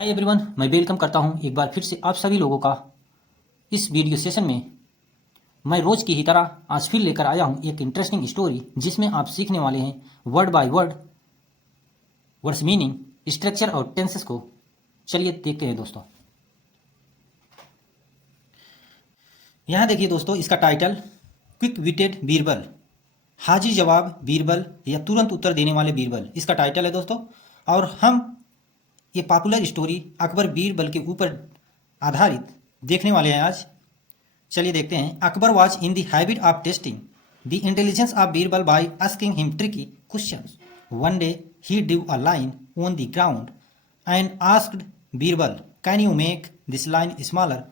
Hi everyone, मैं welcome करता हूं एक बार फिर से आप सभी लोगों का इस वीडियो सेशन में। मैं रोज की ही तरह आज फिर लेकर आया हूं एक इंटरेस्टिंग स्टोरी जिसमें आप सीखने वाले हैं word by word, words meaning, structure और टेंसेस को। चलिए देखते हैं दोस्तों। यहाँ देखिए दोस्तों, इसका टाइटल क्विक विटेड बीरबल, हाजिर जवाब बीरबल या तुरंत उत्तर देने वाले बीरबल, इसका टाइटल है दोस्तों। और हम ये पॉपुलर स्टोरी अकबर बीरबल के ऊपर आधारित देखने वाले हैं आज। चलिए देखते हैं। Akbar was in the habit of testing the intelligence of Birbal by asking him tricky questions. One day he drew a line on the ground and asked Birbal, can you make this line smaller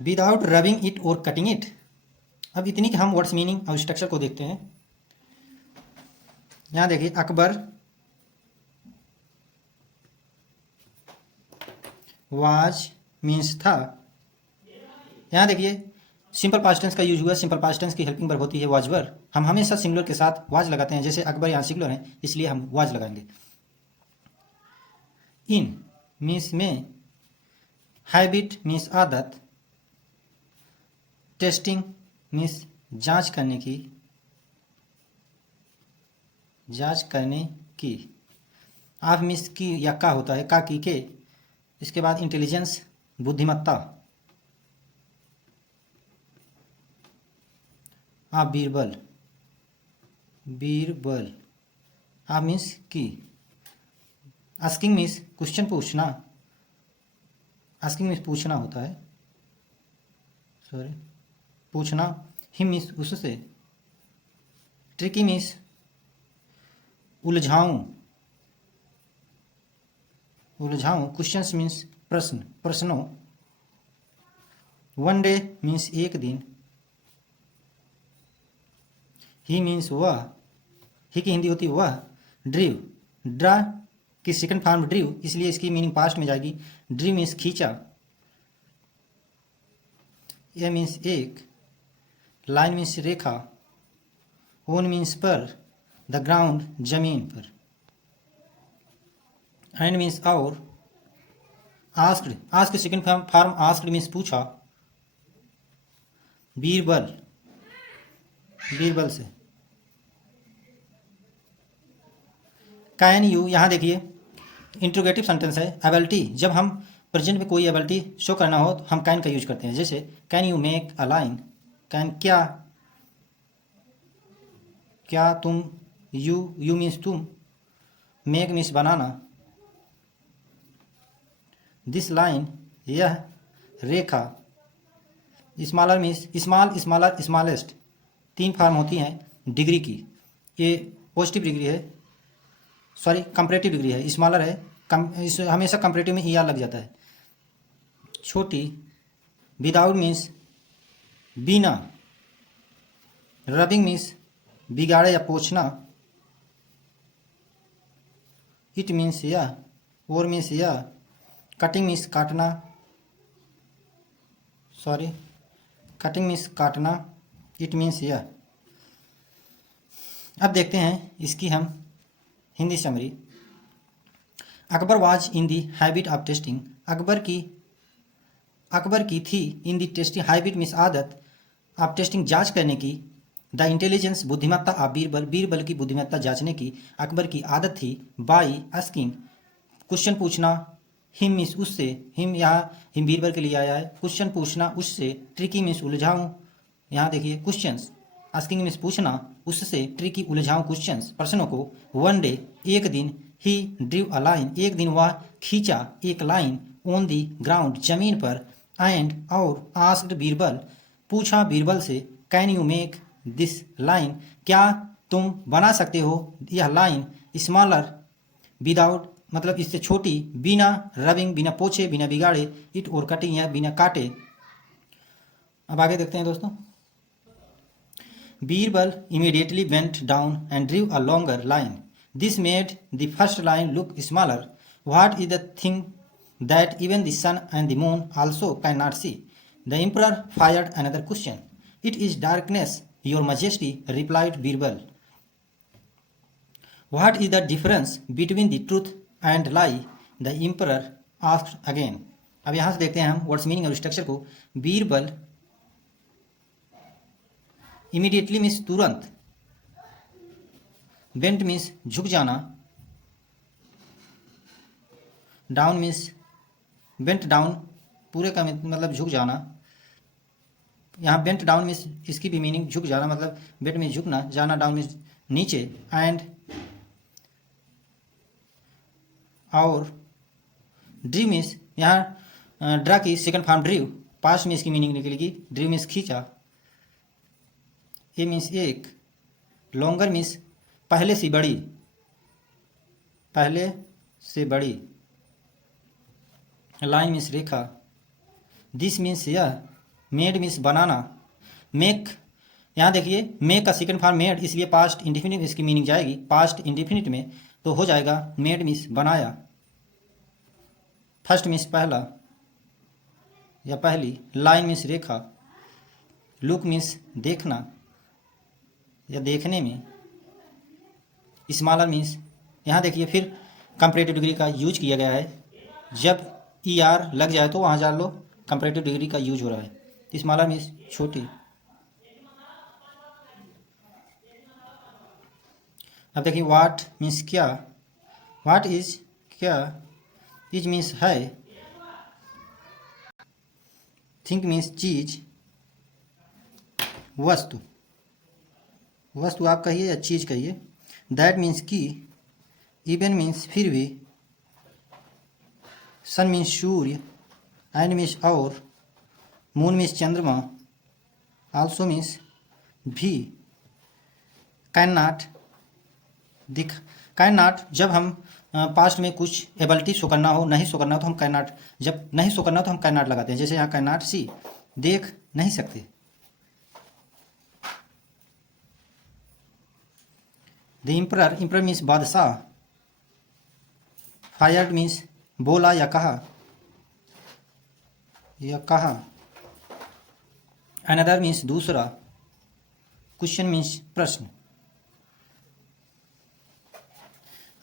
without rubbing it और cutting it. अब इतनी कि हम words meaning और structure को देखते हैं। यहाँ देखिए, अकबर वाज मीन्स था। यहाँ देखिए, सिंपल पास्ट टेंस का यूज हुआ। सिंपल पास्ट टेंस की हेल्पिंग वर्ब होती है वाज वर। हम हमेशा सिंगुलर के साथ वाज लगाते हैं, जैसे अकबर यहाँ सिंगुलर है इसलिए हम वाज लगाएंगे। इन मीन्स में, हैबिट मीन्स आदत, टेस्टिंग मीन्स जांच करने की, ऑफ मीन्स की या का होता है, का की के। इसके बाद इंटेलिजेंस बुद्धिमत्ता, आप बीरबल आप मीन्स की। आस्किंग मीन्स क्वेश्चन पूछना, आस्किंग मीन्स पूछना होता है, सॉरी पूछना। हिम मीन्स उससे। ट्रिकी मीन्स उलझाऊं। क्वेश्चंस मीन्स प्रश्नों। वन डे मीन्स एक दिन। ही मीन्स वह, ही की हिंदी होती है वह। ड्रीव, ड्रा की सेकंड फॉर्म ड्रीव, इसलिए इसकी मीनिंग पास्ट में जाएगी। ड्रीव मीन्स खींचा। ए मीन्स एक। Line means Rekha. On means पर। द ग्राउंड जमीन पर। एंड मीन्स और। Asked second form asked means पूछा। बीरबल से। कैन यू, यहाँ देखिए इंट्रोगेटिव सेंटेंस है। एबिलिटी, जब हम प्रेजेंट में कोई एबिलिटी शो करना हो तो हम कैन का यूज करते हैं, जैसे can you make a line. Can क्या तुम, यू मीन्स तुम, मेक मीन्स बनाना। दिस लाइन, यह रेखा। Smaller means smaller, smallest. तीन फॉर्म होती हैं डिग्री की। ये पॉजिटिव डिग्री है, सॉरी कंपैरेटिव डिग्री है। स्मॉलर है, हमेशा कंपैरेटिव में ईआर लग जाता है। छोटी। विदाउट मीन्स बिना। रबिंग मीन्स बिगाड़े या पोंछना। इट मीन्स यह, और मीन्स यह। कटिंग मीन्स काटना, सॉरी कटिंग मीन्स काटना। इट मीन्स यह। अब देखते हैं इसकी हम Hindi summary. Akbar was in the habit of testing, Akbar की थी in the testing, habit means आदत, ऑफ टेस्टिंग जांच करने की। द इंटेलिजेंस बुद्धिमत्ता ऑफ बीरबल की बुद्धिमत्ता जांचने की अकबर की आदत थी। बाई आस्किंग क्वेश्चन पूछना। हिम मीन्स उससे, हिम यहाँ हिम बीरबल के लिए आया है। क्वेश्चन पूछना उससे। ट्रिकी मीन्स उलझाऊं। यहाँ देखिए क्वेश्चंस, आस्किंग मीन्स पूछना उससे, ट्रिकी उलझाऊं क्वेश्चंस प्रश्नों को। वन डे एक दिन, ही ड्रीव अ लाइन एक दिन वह खींचा एक लाइन, ऑन दी ग्राउंड जमीन पर, एंड और, आस्क्ड बीरबल पूछा बीरबल से, can you make this line क्या तुम बना सकते हो यह लाइन, स्मॉलर विदाउट मतलब इससे छोटी, बिना रबिंग बिना पोछे बिना बिगाड़े, इट और कटिंग या बिना काटे। अब आगे देखते हैं दोस्तों। Birbal immediately went down and drew a longer line. This made the first line look smaller. What is the thing that even the sun and the moon also cannot see? The emperor fired another question. It is darkness, your majesty, replied Birbal. What is the difference between the truth and lie, the emperor asked again. अब यहाँ से देखते हैं हम words meaning और structure को। Birbal immediately means तुरंत, bent means झुक जाना, डाउन मीन्स बेंट डाउन पूरे का मतलब झुक जाना। यहाँ बेंट डाउन मीन्स इसकी भी मीनिंग झुक जाना, मतलब बेंट मीन्स झुकना, जाना डाउन मीन्स नीचे, एंड और ड्रीव मीन्स यहाँ ड्रा की सेकंड फॉर्म ड्रीव, पास्ट में इसकी मीनिंग निकलेगी, ड्रीव मीन्स खींचा, ए मीन्स एक, लॉन्गर मीन्स पहले से बड़ी, पहले से बड़ी, line means Rekha, this means यह, मेड मीन्स बनाना, मेक यहाँ देखिए मेक का सेकंड फॉर्म मेड, इसलिए पास्ट इंडिफिनिट इसकी मीनिंग जाएगी, पास्ट इंडिफिनिट में तो हो जाएगा मेड मीन्स बनाया, फर्स्ट मीन्स पहला या पहली, लाइन मीन्स रेखा, लुक मीन्स देखना या देखने में, स्मॉलर मीन्स यहाँ देखिए फिर कंपैरेटिव डिग्री का यूज किया गया है, जब ई आर लग जाए तो वहाँ जान लो कंपैरेटिव डिग्री का यूज हो रहा है, स्मॉलर मीन्स छोटी। अब देखिए वाट मीन्स क्या, वाट इज क्या, इज मीन्स है, थिंक मीन्स चीज, वस्तु, वस्तु आप कहिए या चीज कहिए, दैट मीन्स की, इवन मीन्स फिर भी, सन मीन्स सूर्य, एंड मीन्स और, मून मीन्स चंद्रमा, आल्सो मीन्स भी, कैन नॉट दिख, कैन नॉट जब हम पास्ट में कुछ एबिलिटी शो करना हो, नहीं शो करना हो तो हम कैन नॉट, जब नहीं शो करना हो तो हम कैन नॉट लगाते हैं, जैसे यहाँ कैन नॉट सी, देख नहीं सकते। द एम्परर, एम्परर मीन्स बादशाह, फायर्ड मीन्स बोला या कहा, अनदर मीन्स दूसरा, क्वेश्चन मीन्स प्रश्न।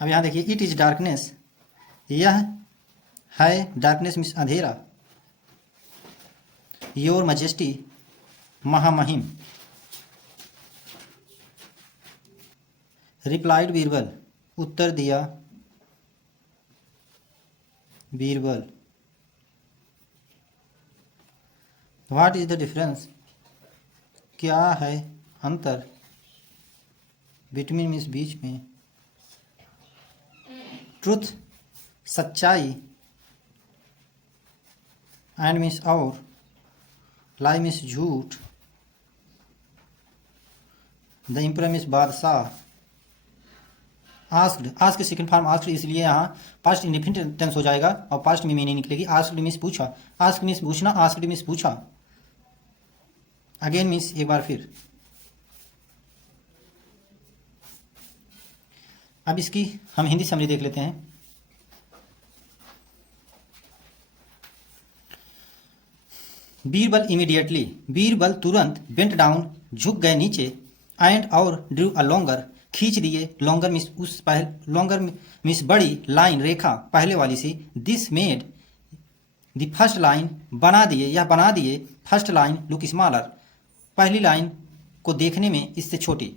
अब यहाँ देखिए इट इज डार्कनेस, यह है, डार्कनेस मीन्स अंधेरा, योर मजेस्टी महामहिम, रिप्लाइड बीरबल उत्तर दिया Birbal. What is the difference क्या है अंतर, बिटवीन मीन्स बीच में, ट्रुथ सच्चाई, एंड मीन्स और, लाई मीन्स झूठ, द एम्परर मीन्स बादशाह, asked, ask second form asked इसलिए यहाँ पास्ट इंडिफिनिट टेंस हो जाएगा और पास्ट में मीनिंग निकलेगी, आस्क्ड मीन्स पूछा, आस्क मीन्स पूछना, आस्क्ड मीन्स पूछा, अगेन मीन्स एक बार फिर। अब इसकी हम हिंदी समरी देख लेते हैं। बीरबल इमीडिएटली, बीरबल तुरंत, बेंट डाउन झुक गए नीचे, एंड और ड्रू अ लॉन्गर खींच दिए, लॉन्गर मीन्स उस पहले, लॉन्गर मीन्स बड़ी, लाइन रेखा पहले वाली सी, this made the first line बना दिए या बना दिए, फर्स्ट लाइन लुक स्मॉलर पहली लाइन को देखने में इससे छोटी,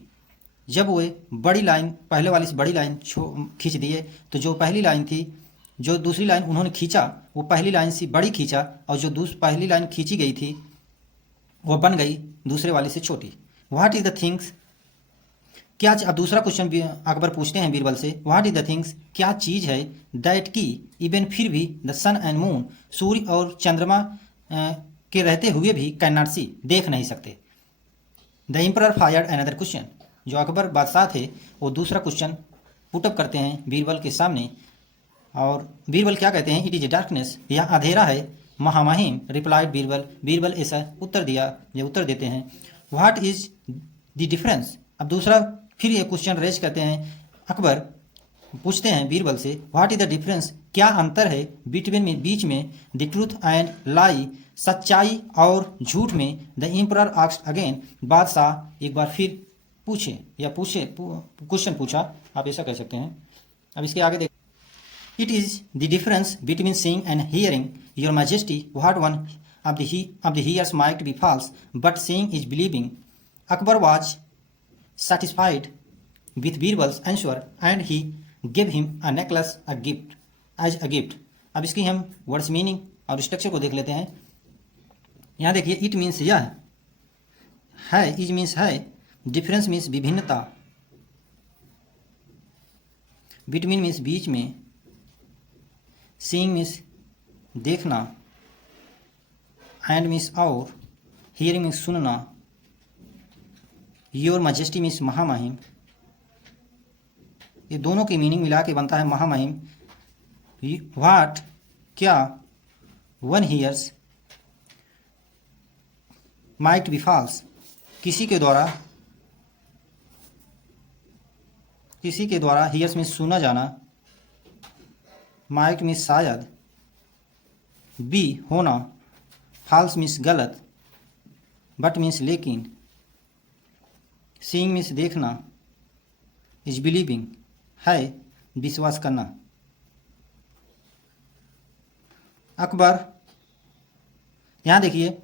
जब वो बड़ी लाइन पहले वाली से बड़ी लाइन खींच दिए तो जो पहली लाइन थी, जो दूसरी लाइन उन्होंने खींचा वो पहली लाइन से बड़ी खींचा, और जो पहली लाइन खींची गई थी वो बन गई दूसरे वाले से छोटी। व्हाट इज द थिंग्स क्या, अब दूसरा क्वेश्चन भी अकबर पूछते हैं बीरबल से, व्हाट इज द थिंग्स क्या चीज़ है, दैट की इवन फिर भी, द सन एंड मून सूर्य और चंद्रमा के रहते हुए भी, कैन नॉट सी देख नहीं सकते। The emperor fired another question, जो अकबर बादशाह थे वो दूसरा क्वेश्चन पुटअप करते हैं बीरबल के सामने, और बीरबल क्या कहते हैं, इट इज डार्कनेस यह अंधेरा है, महामहिम रिप्लाइड बीरबल, बीरबल ऐसा उत्तर दिया, ये उत्तर देते हैं। व्हाट इज द डिफरेंस, अब दूसरा फिर ये क्वेश्चन रेज करते हैं, अकबर पूछते हैं बीरबल से, व्हाट इज द डिफरेंस क्या अंतर है, बिटवीन में बीच में, द ट्रूथ एंड लाई सच्चाई और झूठ में, द एम्परर आस्क्ड अगेन बादशाह एक बार फिर पूछे या क्वेश्चन पूछा, आप ऐसा कह सकते हैं। अब इसके आगे देख, it is the difference between seeing and hearing your majesty what one of the hears might be false but seeing is believing. Akbar was satisfied with Birbal's answer and he gave him a necklace as a gift। अब इसकी हम words meaning और structure को देख लेते हैं। यहाँ देखिए, इट मीन्स यह है, इज मीन्स है, डिफरेंस मीन्स विभिन्नता, बिटवीन मीन्स बीच में, सीइंग मीन्स देखना, एंड मीन्स और, हियरिंग मीन्स सुनना, योर मैजेस्टी मीन्स महामहिम। ये दोनों की मीनिंग मिला के बनता है महामहिम। व्हाट क्या, one hears, might be false किसी के द्वारा, हियर्स मीन्स सुना जाना, माइट मीन्स शायद, बी होना, फॉल्स मीन्स गलत, बट मीन्स लेकिन, सीइंग मीन्स देखना, इज बिलीविंग है विश्वास करना। अकबर, यहाँ देखिए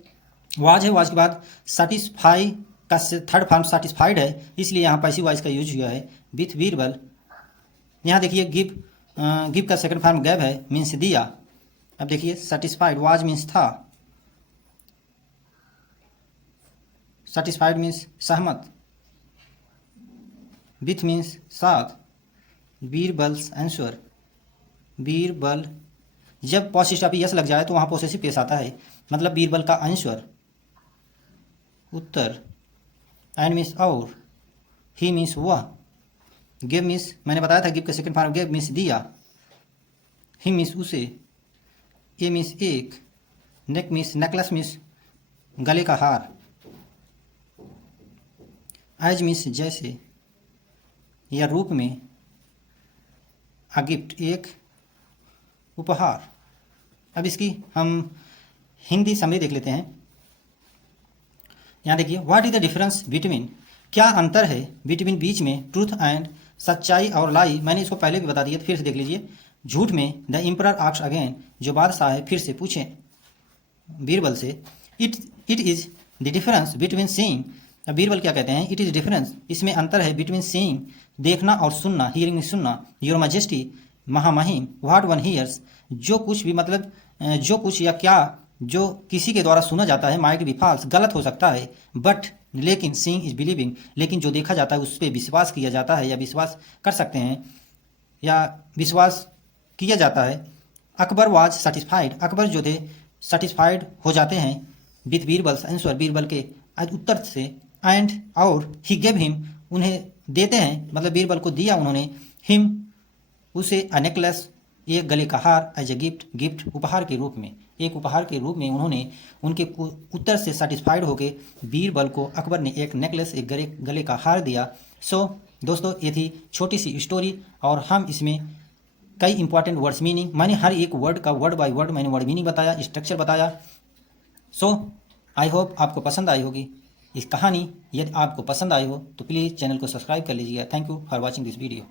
वाज है, वाज के बाद सेटिस्फाई का थर्ड फॉर्म सेटिस्फाइड है, इसलिए यहाँ पैसिव वॉइस का यूज हुआ है विथ बीरबल। यहाँ देखिए गिव का सेकंड फॉर्म गैव है, मीन्स दिया। अब देखिए सेटिस्फाइड, वाज मीन्स था, सेटिस्फाइड मीन्स सहमत, विथ मीन्स साथ, बीरबल्स आंसर, बीरबल, जब पॉजिटिव स्टॉप यस लग जाए तो वहाँ पोसेसिव केस आता है, मतलब बीरबल का आंसर, उत्तर, एंड मीन्स और, ही मीन्स वह, गिव मीन्स मैंने बताया था गिव का सेकंड फॉर्म गिव मीन्स दिया, ही मीन्स उसे, ए मीन्स एक, नेक मीन्स नेकलेस मीन्स गले का हार, एज मीन्स जैसे या रूप में, अ गिफ्ट एक उपहार। अब इसकी हम हिंदी समरी देख लेते हैं। यहाँ देखिए, what is the difference between, क्या अंतर है, बिटवीन बीच में, ट्रूथ एंड सच्चाई और लाई, मैंने इसको पहले भी बता दिया, फिर से देख लीजिए। झूठ में, द एम्परर आस्क्स अगेन, जो बादशाह है फिर से पूछे बीरबल से, it is the difference between seeing. Birbal क्या कहते हैं, इट इज डिफरेंस, इसमें अंतर है, बिटवीन सीइंग देखना और सुनना, हियरिंग सुनना, योर मैजेस्टी महामहिम, व्हाट वन हियर्स जो कुछ भी, मतलब जो कुछ या क्या जो किसी के द्वारा सुना जाता है, माइट बी फॉल्स गलत हो सकता है, बट लेकिन सीइंग इज बिलीविंग, लेकिन जो देखा जाता है उस पर विश्वास किया जाता है या विश्वास कर सकते हैं या विश्वास किया जाता है। अकबर वाज सेटिस्फाइड, अकबर जो थे सेटिस्फाइड हो जाते हैं विथ बीरबल्स आंसर, बीरबल के उत्तर से, एंड और, ही गिव हिम उन्हें देते हैं, मतलब बीरबल को दिया उन्होंने, हिम उसे, अ नेकलेस एक गले का हार, एज ए गिफ्ट उपहार के रूप में, एक उपहार के रूप में उन्होंने उनके उत्तर से सेटिस्फाइड होकर बीरबल को अकबर ने एक नेकलेस, एक गले का हार दिया। सो दोस्तों, ये थी छोटी सी स्टोरी और हम इसमें कई इंपॉर्टेंट वर्ड्स मीनिंग, मैंने हर एक वर्ड का वर्ड बाय वर्ड मैंने वर्ड मीनिंग बताया, स्ट्रक्चर बताया। सो आई होप आपको पसंद आई होगी इस कहानी। यदि आपको पसंद आई हो तो प्लीज़ चैनल को सब्सक्राइब कर लीजिएगा। Thank you for watching this video.